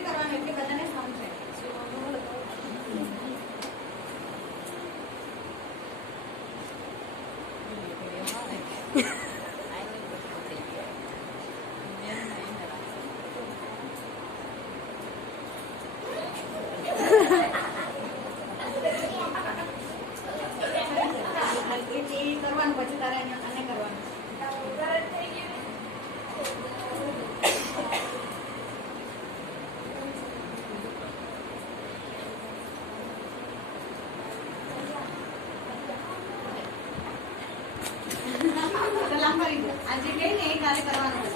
નથી કરવાનું એટલે બધાને સમજાય. કરવાનું પછી તારે આને કરવાનું. લાંબા રીતે આજે કઈ ને એ તારે કરવાનું છે.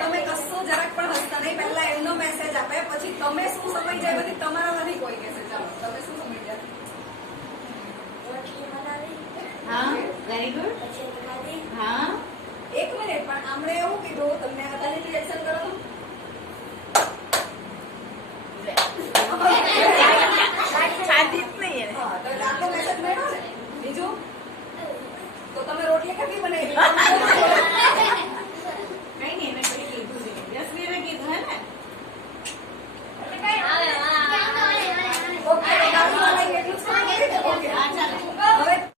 તમે કશું જરાક પણ હસતા નહીં. પહેલા એમનો મેસેજ આપે પછી તમે શું સમય જાય પછી તમારા નથી કોઈ કહેશે. ચાલો તમે શું સમય જાય? હા, વેરી ગુડ. હા, 1 મિનિટ પણ આમણે એવું કીધું તમને